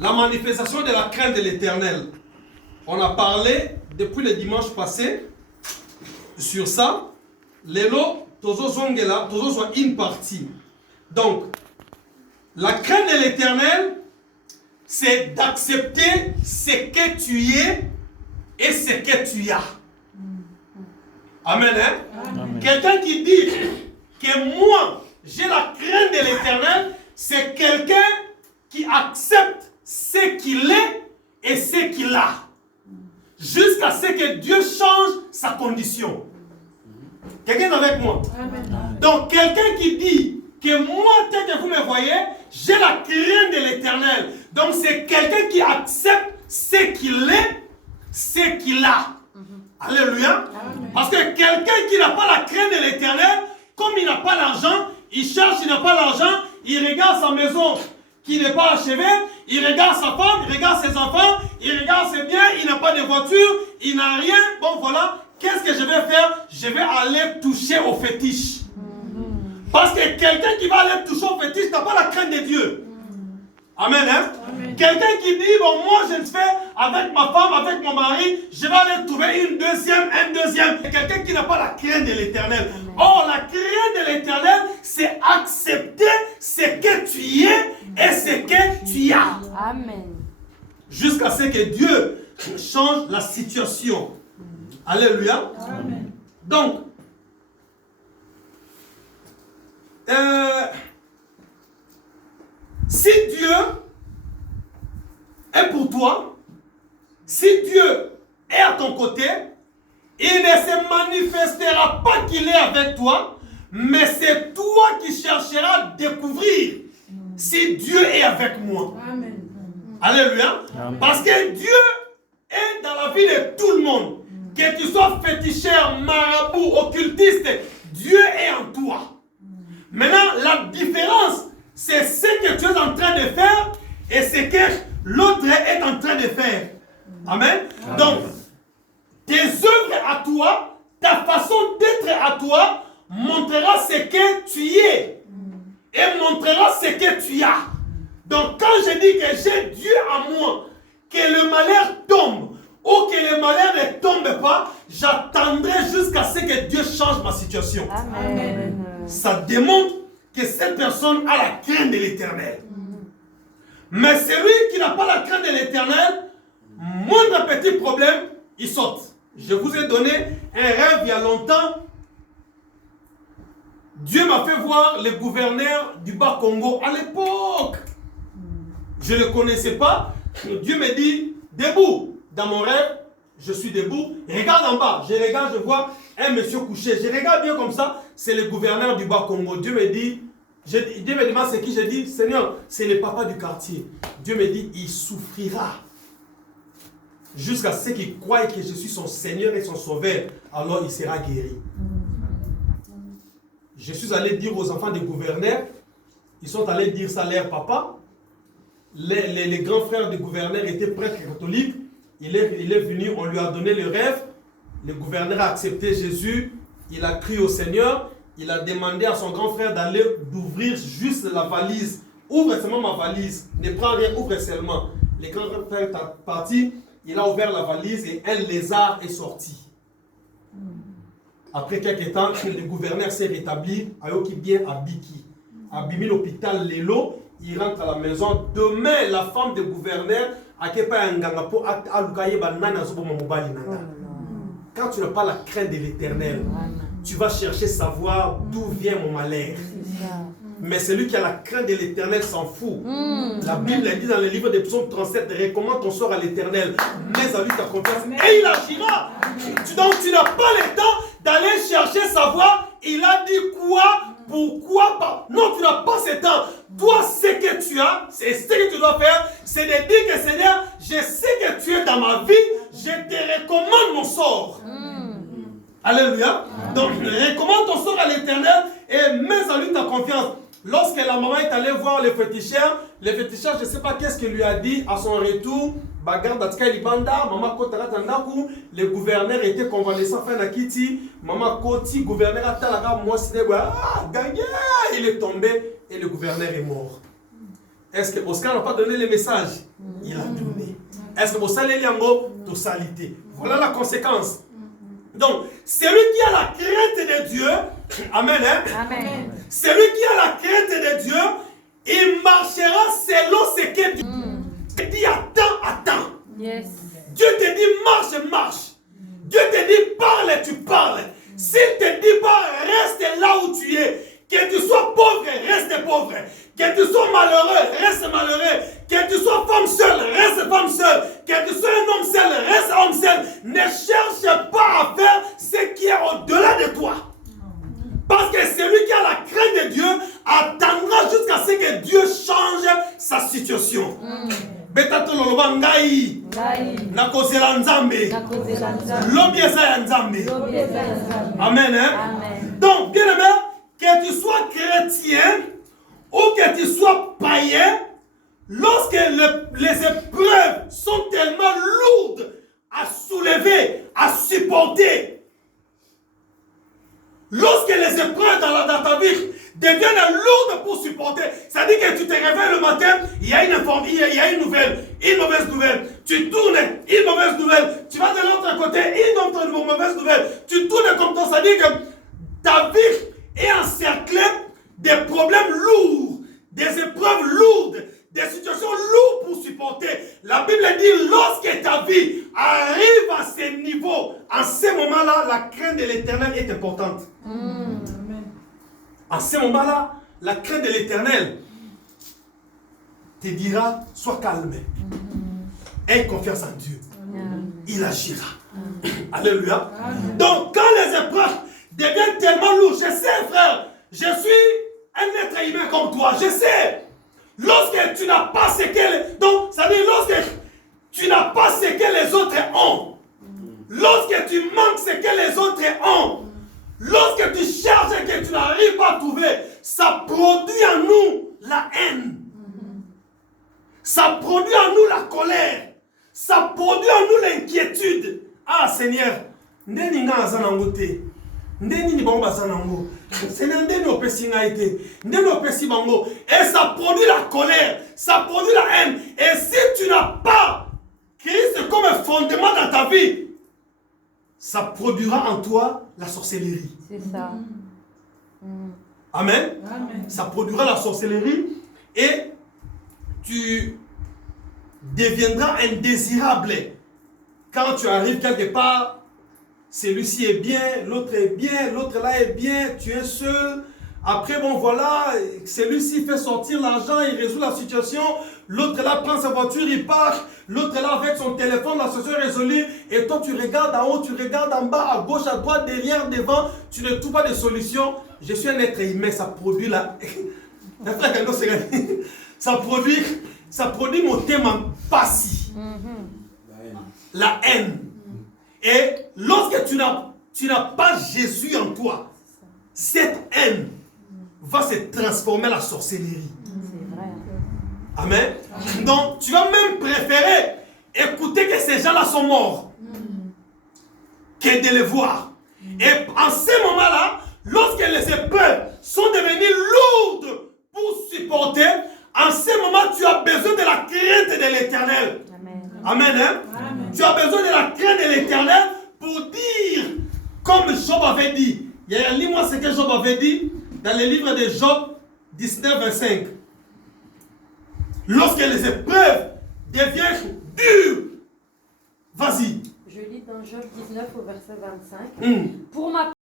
La manifestation de la crainte de l'Éternel. On a parlé depuis le dimanche passé sur ça. Lelo, tozo zongela, tozo soit une partie. Donc, la crainte de l'Éternel, c'est d'accepter ce que tu es et ce que tu as. Amen, hein? Amen. Quelqu'un qui dit que moi, j'ai la crainte de l'Éternel, c'est quelqu'un qui accepte ce qu'il est et ce qu'il a. Jusqu'à ce que Dieu change sa condition. Quelqu'un est avec moi? Amen. Donc, quelqu'un qui dit que moi, tel que vous me voyez, j'ai la crainte de l'Éternel. Donc, c'est quelqu'un qui accepte ce qu'il est, ce qu'il a. Alléluia. Amen. Parce que quelqu'un qui n'a pas la crainte de l'Éternel, comme il n'a pas l'argent, il cherche, il n'a pas l'argent, il regarde sa maison qui n'est pas achevée, il regarde sa femme, il regarde ses enfants, il regarde ses biens, il n'a pas de voiture, il n'a rien. Bon, voilà. Qu'est-ce que je vais faire? Je vais aller toucher au fétiche. Parce que quelqu'un qui va aller toucher au fétiche n'a pas la crainte de Dieu. Amen, hein? Amen. Quelqu'un qui dit, bon, moi je le fais avec ma femme, avec mon mari, je vais aller trouver un deuxième. Quelqu'un qui n'a pas la crainte de l'Éternel. Or, la crainte de l'Éternel, c'est accepter ce que tu es et ce que tu as. Amen. Jusqu'à ce que Dieu change la situation. Alléluia. Amen. Donc, si Dieu est pour toi, si Dieu est à ton côté, il ne se manifestera pas qu'il est avec toi, mais c'est toi qui chercheras à découvrir si Dieu est avec moi. Amen. Alléluia. Amen. Parce que Dieu est dans la vie de tout le monde. Que tu sois féticheur, marabout, occultiste, Dieu est en toi. Maintenant, la différence, c'est ce que tu es en train de faire et ce que l'autre est en train de faire. Amen. Amen. Donc, tes œuvres à toi, ta façon d'être à toi, montrera ce que tu es et montrera ce que tu as. Donc, quand je dis que j'ai Dieu en moi, que le malheur tombe ou que le malheur ne tombe pas, j'attendrai jusqu'à ce que Dieu change ma situation. Amen. Ça démontre que cette personne a la crainte de l'Éternel. Mais celui qui n'a pas la crainte de l'Éternel, moindre petit problème, il saute. Je vous ai donné un rêve il y a longtemps. Dieu m'a fait voir le gouverneur du Bas-Congo à l'époque. Je ne le connaissais pas. Dieu me dit, debout. Dans mon rêve, je suis debout. Regarde en bas. Je regarde, je vois un monsieur couché. Je regarde bien comme ça. C'est le gouverneur du Bas-Congo. Dieu me dit, Dieu me demande c'est qui. Je dis, Seigneur, c'est le papa du quartier. Dieu me dit, il souffrira. Jusqu'à ce qu'il croie que je suis son Seigneur et son Sauveur. Alors il sera guéri. Je suis allé dire aux enfants des gouverneurs. Ils sont allés dire ça à leur papa. Les grands frères du gouverneur étaient prêtres catholiques. Il est venu, on lui a donné le rêve. Le gouverneur a accepté Jésus. Il a crié au Seigneur. Il a demandé à son grand frère d'ouvrir juste la valise. Ouvre seulement ma valise. Ne prends rien, ouvre seulement. Le grand frère est parti. Il a ouvert la valise et un lézard est sorti. Après quelques temps, le gouverneur s'est rétabli. Ayoki bien à Biki. À Bimi l'hôpital Lelo. Il rentre à la maison. Demain, la femme du gouverneur quand tu n'as pas la crainte de l'Éternel, tu vas chercher savoir d'où vient mon malheur. Mais celui qui a la crainte de l'Éternel s'en fout. La Bible dit dans le livre des psaumes 37, recommande ton sort à l'Éternel, mais à lui ta confiance, et il agira. Donc tu n'as pas le temps d'aller chercher savoir, il a dit quoi, pourquoi pas. Non, tu n'as pas ce temps. Toi, ce que tu as, c'est ce que tu dois faire, c'est de dire que Seigneur, je sais que tu es dans ma vie, je te recommande mon sort. Alléluia. Donc, recommande ton sort à l'Éternel et mets en lui ta confiance. Lorsque la maman est allée voir le féticheur, je ne sais pas qu'est-ce qu'il lui a dit à son retour. Le gouverneur était convalescent, maman Koti, gouverneur a gagné, il est tombé et le gouverneur est mort. Est-ce que Oscar n'a pas donné les messages? Il a donné. Est-ce que Oscar Eliango? Totalité. Voilà la conséquence. Donc, celui qui a la crainte de Dieu, amen, hein? Amen. Celui qui a la crainte de Dieu, il marchera selon ce que Dieu dit. Attends. Yes. Dieu te dit marche. Dieu te dit parle, tu parles. S'il te dit pas, reste là où tu es. Que tu sois pauvre, reste pauvre. Que tu sois malheureux, reste malheureux. Que tu sois femme seule, reste femme seule. Que tu sois un homme seul, reste homme seul. Ne cherche pas à faire ce qui est au-delà de toi. Parce que celui qui a la crainte de Dieu attendra jusqu'à ce que Dieu change sa situation. Betato loloba ngai nakozela nzambe lobi eza ya nzambe. Amen, hein? Amen. Donc bien aimé, que tu sois chrétien ou que tu sois païen, lorsque les épreuves sont tellement lourdes à soulever, à supporter, lorsque les épreuves dans ta vie deviennent lourdes pour supporter, c'est-à-dire que tu te réveilles le matin, il y a une mauvaise nouvelle, tu tournes, une mauvaise nouvelle, tu vas de l'autre côté, une autre mauvaise nouvelle, tu tournes comme ça, c'est-à-dire que ta vie est encerclée des problèmes lourds, des épreuves lourdes, des situations lourdes pour supporter. La Bible dit, lorsque ta vie arrive à ce niveau, en ce moment-là, la crainte de l'Éternel est importante. En ce moment-là, la crainte de l'Éternel te dira, sois calme. Aie confiance en Dieu. Il agira. Alléluia. Donc, quand les épreuves deviennent tellement lourdes, je sais, frère, je suis un être humain comme toi, je sais. Lorsque tu n'as pas ce que... Donc, ça veut dire, lorsque tu n'as pas ce que les autres ont, lorsque tu manques ce que les autres ont, lorsque tu cherches et que tu n'arrives pas à trouver, ça produit en nous la haine. Ça produit en nous la colère. Ça produit en nous l'inquiétude. Ah Seigneur, ndeni nga azanangote. Ndeni ni bango bazanango. Seigneur, ndeni opesi nga ite. Ndeni opesi bango. Et ça produit la colère. Ça produit la haine. Et si tu n'as pas Christ comme un fondement dans ta vie, ça produira en toi la sorcellerie. C'est ça. Amen. Amen. Ça produira la sorcellerie et tu deviendras indésirable. Quand tu arrives quelque part, celui-ci est bien, l'autre est bien, l'autre là est bien, tu es seul. Après, bon voilà, celui-ci fait sortir l'argent, il résout la situation. L'autre là prend sa voiture, il part. L'autre là avec son téléphone, la situation est résolue. Et toi, tu regardes en haut, tu regardes en bas, à gauche, à droite, derrière, devant. Tu ne trouves pas de solution. Je suis un être humain, ça produit la... ça produit mon thème en passi. La haine. Et lorsque tu n'as pas Jésus en toi, cette haine va se transformer en la sorcellerie. C'est vrai. Amen. Donc, tu vas même préférer écouter que ces gens-là sont morts que de les voir. Et en ce moment-là, lorsque les épreuves sont devenues lourdes pour supporter, en ce moment, tu as besoin de la crainte de l'Éternel. Amen. Amen, hein? Amen. Tu as besoin de la crainte de l'Éternel pour dire, comme Job avait dit. Lis-moi ce que Job avait dit dans le livre de Job 19, 25. Lorsque les épreuves deviennent dures, vas-y. Je lis dans Job 19 au verset 25. Pour ma